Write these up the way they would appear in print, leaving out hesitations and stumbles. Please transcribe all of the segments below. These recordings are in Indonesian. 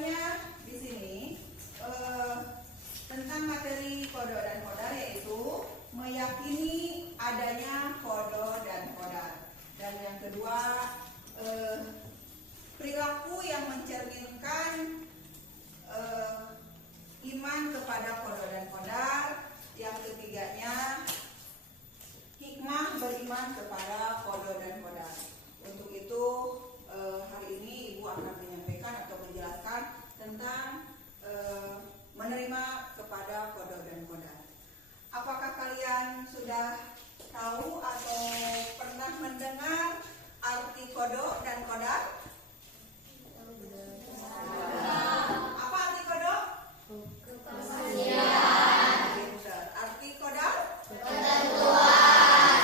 keduanya di sini tentang materi kodo dan kodar, yaitu meyakini adanya kodo dan kodar. Dan yang kedua, perilaku yang mencerminkan iman kepada kodo dan kodar. Yang ketiganya, hikmah beriman kepada kodo dan kodar. Untuk itu hari ini Ibu akan menyampaikan atau menjelaskan tentang menerima kepada kodo dan kodar. Apakah kalian sudah tahu atau pernah mendengar arti kodo dan kodar? Apa arti kodo? Arti kodar? Ketentuan.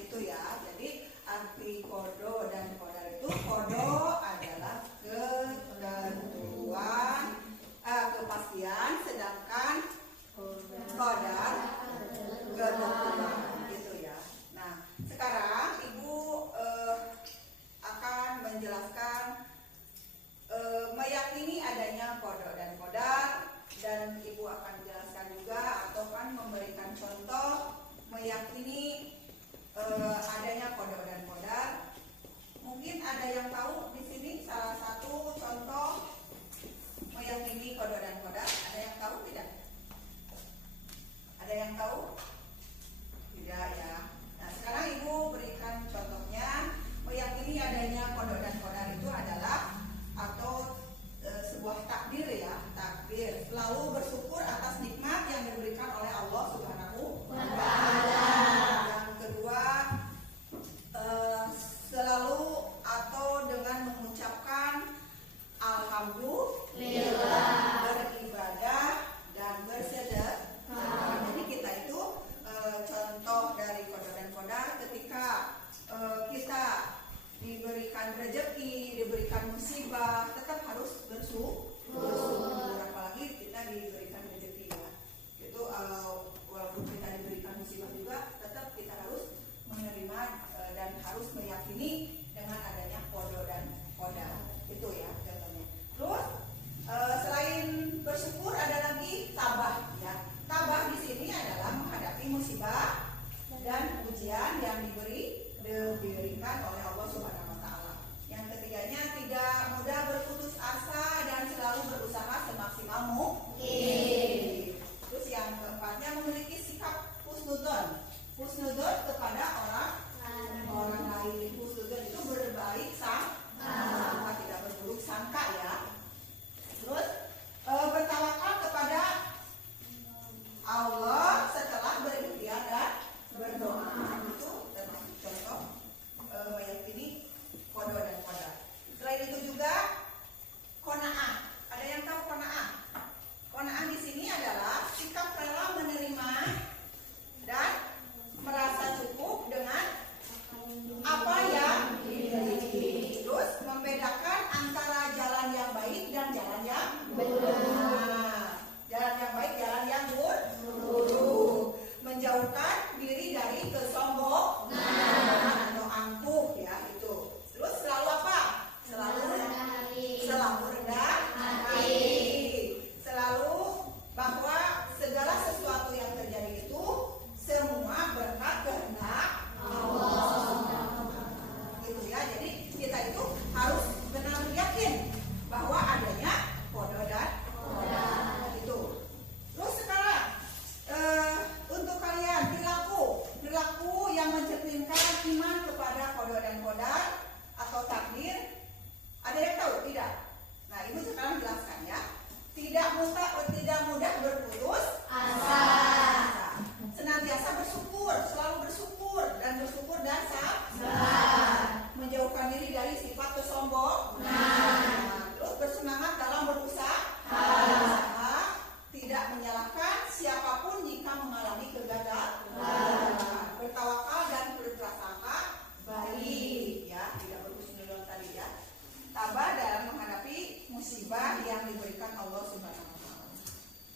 Itu ya. Jadi arti kodo dan kodar itu, kodo adalah ketentuan, kepastian, sedangkan kodar ketentuan. Gitu ya. Nah, sekarang Ibu akan menjelaskan meyakini adanya kodo dan kodar, dan Ibu akan jelaskan juga atau kan memberikan contoh meyakini adanya kodo dan kodar. Mungkin ada yang tahu di sini salah satu contoh meyakini kodo dan kodar. Ada yang tahu tidak? Ada yang tahu? Tidak ya. Nah, sekarang Ibu berikan contohnya. Meyakini adanya kodo dan kodar itu adalah atau sebuah takdir ya, takdir. Selalu bersyukur atas nikmat yang diberikan oleh Allah Subhanahu wa Ta'ala. Yang kedua, selalu atau dengan mengucapkan alhamdulillah, beribadah dan bersedekah. Jadi kita itu contoh dari kodo dan kodar ketika kita diberikan rezeki, diberikan musibah, tetap harus bersyukur. Apalagi kita diberikan rezeki ya. Itu walaupun kita diberikan musibah juga, tetap kita harus menerima dan harus meyakini dengan adanya kodo dan kodar. Itu ya contohnya. Terus selain bersyukur ada lagi tabah ya. Tabah di sini adalah menghadapi musibah dan ujian yang diberikan oleh Allah Subhanahu wa Ta'ala. Yang ketiganya, tidak mudah berputus asa dan selalu berusaha semaksimal mungkin. Terus yang keempatnya, memiliki sikap husnudzon. Husnudzon kepada orang lain. Husnudzon itu berbaik sangka, tidak berburuk sangka ya. Terus bertawakal kepada Allah setelah berikhtiar dan berdoa. Itu termasuk contoh meyakini kodo dan kodar. Selain itu juga qanaah. Ada yang tahu qanaah? Qanaah di sini adalah sikap rela menerima dan merasa cukup dengan apa yang dimiliki. Terus membedakan antara jalan yang baik dan jalan yang benar. Jalan yang baik, jalan yang buruk. Menjauhkan diri dari kesombongan atau angkuh ya itu. Terus selalu apa? Selalu rendah hati. Selalu bahwa segala sesuatu yang terjadi itu semua berkat kehendak Allah. Gitu ya. Jadi kita itu harus benar yakin bahwa adanya kodo dan kodar itu. Terus sekarang untuk kalian perilaku yang mencerminkan iman kepada kodo dan kodar atau takdir, ada yang tahu tidak? Nah, Ibu sekarang jelaskan ya. Tidak mudah berputus asa. Senantiasa bersyukur, selalu bersyukur dan sabar. Menjauhkan diri dari sifat kesombongan. Terus bersemangat dalam berusaha. Tidak menyalahkan siapapun jika mengalami kegagalan. Bertawakal dan berprasangka baik ya, tidak berhusnudzon tadi ya. Tabah dalam menghadapi musibah yang diberikan Allah Subhanahu wa Ta'ala.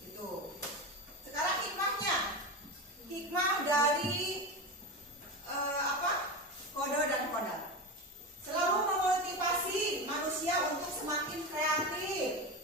Itu. Sekarang hikmahnya. Hikmah dari kodo dan kodar. Selalu memotivasi manusia untuk semakin kreatif,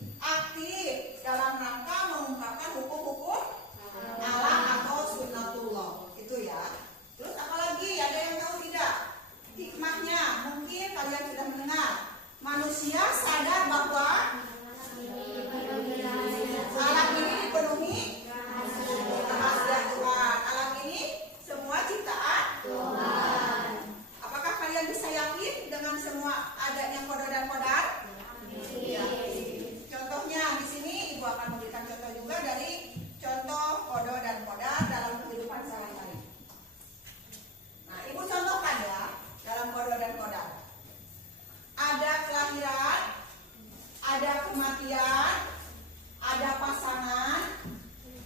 kematian, ada pasangan,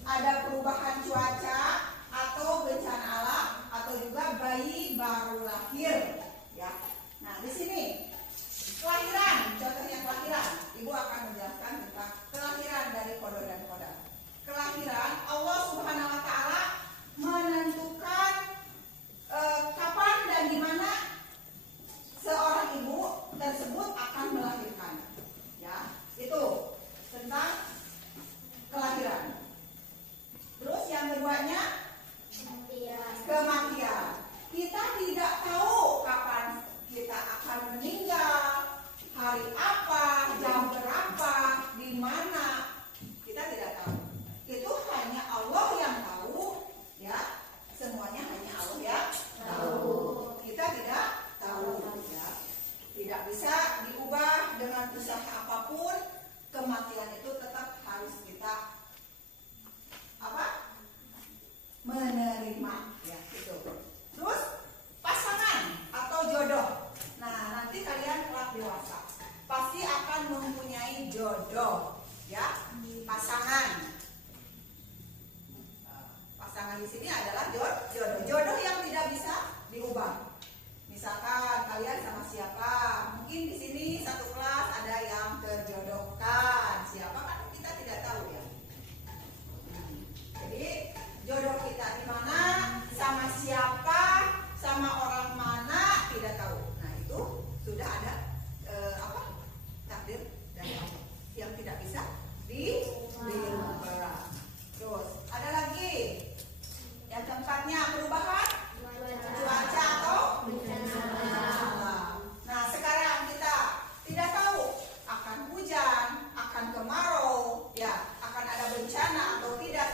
ada perubahan cuaca atau bencana alam, atau juga bayi baru lahir, ya. Nah, di sini kelahiran, contohnya kelahiran. Ibu akan menjelaskan tentang kelahiran dari kodok dan kodar. Kelahiran, Allah Subhanahu wa Ta'ala menentukan kapan dan di mana seorang ibu tersebut akan melahirkan. Ya, itu tentang kelahiran. Terus yang keduanya kematian. Kita tidak tahu kapan kita akan meninggal, hari apa, jam berapa, di mana. Kita tidak tahu. Itu hanya Allah yang tahu, ya. Semuanya hanya Allah yang tahu. Kita tidak tahu, ya. Tidak bisa diubah dengan usaha apapun. Kematian itu tetap harus kita menerima, ya, itu. Terus pasangan atau jodoh. Nah, nanti kalian kelak dewasa pasti akan mempunyai jodoh, ya, pasangan. Pasangan di sini adalah jodoh. Jodoh yang tidak bisa diubah. Misalkan kalian sama siapa? Mungkin di sini satu kelas ada yang terjodohkan. Siapa kan kita tidak tahu, ya. Jadi jodoh kita di mana, sama siapa, sama orang mana tidak tahu. Nah, itu sudah ada takdir dari Allah yang tidak bisa diubah. Terus ada lagi yang keempatnya perubahan cuaca atau nah, sekarang kita tidak tahu akan hujan, akan kemarau, ya, akan ada bencana atau tidak.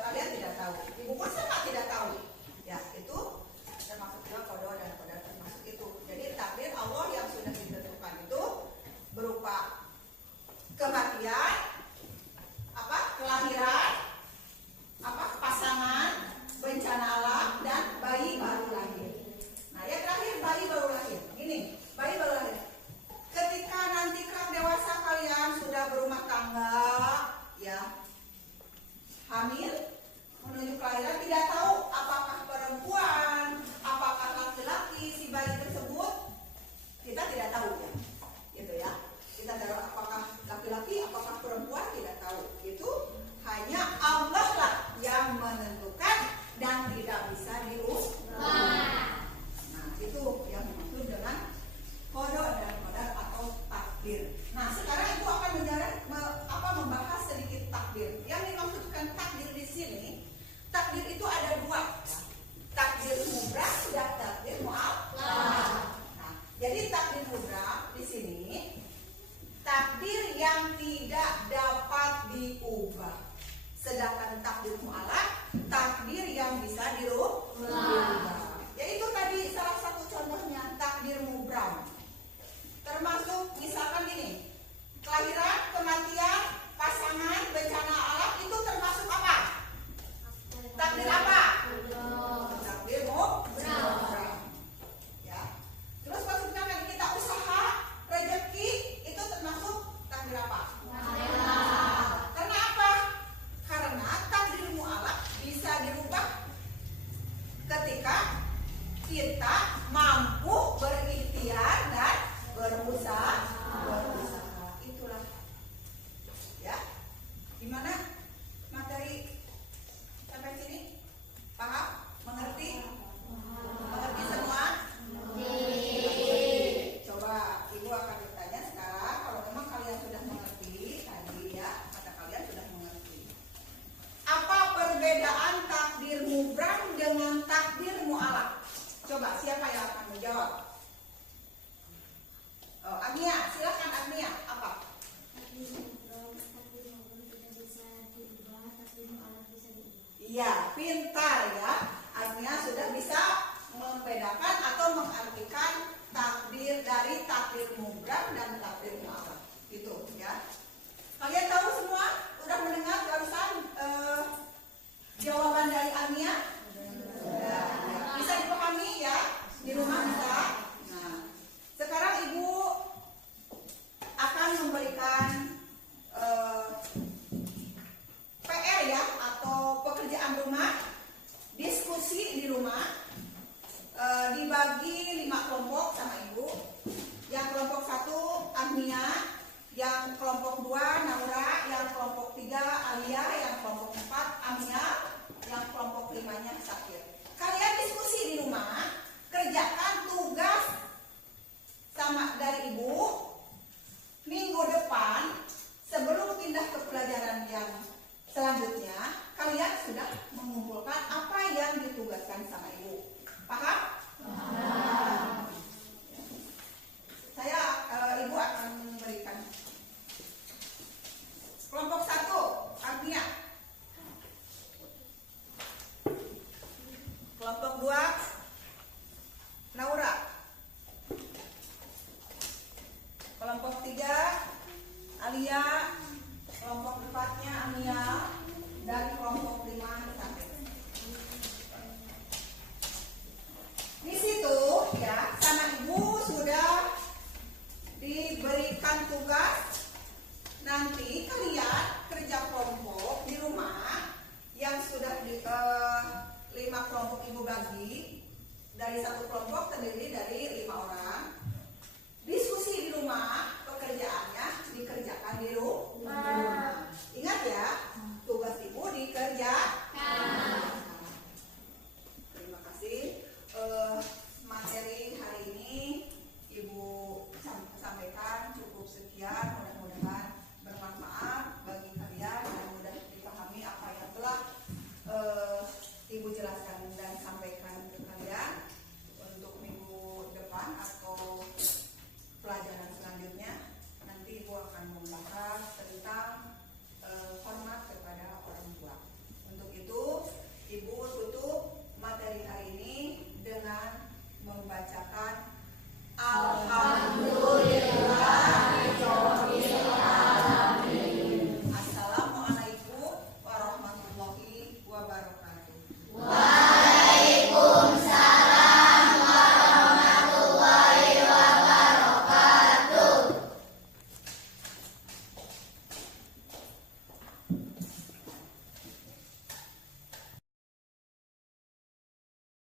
Kalian tidak tahu. Ibu pun sama tidak tahu. Ya, itu termasuk juga kodok dan kodar termasuk itu. Jadi takdir Allah yang sudah ditentukan itu berupa kematian, kelahiran, pasangan, bencana alam, dan bayi baru lahir. Nah, yang terakhir bayi baru lahir. Gini, bayi baru lahir. Ketika nanti kelak dewasa kalian sudah berumah tangga, ya, hamil, menuju kelahiran, tidak tahu apakah perempuan, apakah laki-laki si bayi tersebut, kita tidak tahu, ya, gitu, ya. Kita tahu apakah laki-laki, apakah perempuan, tidak tahu. Itu hanya Allah lah yang menentukan dan tidak bisa diubah. Nah, itu yang dimaksud dengan kodok dan kodar atau takdir. Nah, sekarang Ibu akan membahas sedikit takdir. Yang dimaksudkan takdir di sini, takdir itu ada dua. Takdir mubrah dan takdir mu'allaq. Nah, jadi takdir mubrah di sini takdir yang tidak dapat diubah. Sedangkan takdir mu'allaq takdir yang bisa diubah. Yaitu tadi salah satu contohnya takdir mubram. Termasuk misalkan gini, kelahiran, kematian, pasangan, bencana alam itu termasuk apa? Takdir apa? Takdir mubram. Ya. Terus maksudnya kan kita usaha, rezeki itu termasuk takdir apa? Karena apa? Karena takdir mu'allaq bisa dirubah ketika kita mampu berikhtiar dan berusaha. Itulah, ya. Gimana materi sampai sini? Paham? Mengerti? Mengerti semua? Coba Ibu akan bertanya sekarang. Kalau memang kalian sudah mengerti tadi, ya, kata kalian sudah mengerti. Apa perbedaan takdir mubram dengan takdir mu'allaq? Coba siapa yang akan menjawab? Oh, Agnia, silakan Agnia. Apa? Iya, pintar, ya. Agnia sudah bisa membedakan atau mengartikan takdir dari takdir mubram dan takdir mu'allaq. Itu, ya. Kalian tahu semua? Sudah mendengar barusan jawaban dari Agnia? Sudah, ya. Bisa dipahami, ya? Di rumah bisa. Nah, sekarang Ibu akan memberikan kerjakan tugas sama dari ibu. Minggu depan sebelum pindah ke pelajaran yang selanjutnya, kalian sudah mengumpulkan apa yang ditugaskan sama ibu. Paham? Paham. Ibu akan memberikan kelompok 1 Agnia, kelompok 2 Naura, kelompok 3 Alia, kelompok 4-nya Amia, dan kelompok 5 Santi. Di situ ya sama ibu sudah diberikan tugas. Nanti kalian kerja kelompok di rumah yang sudah 5 kelompok ibu bagi. Dari 1 kelompok terdiri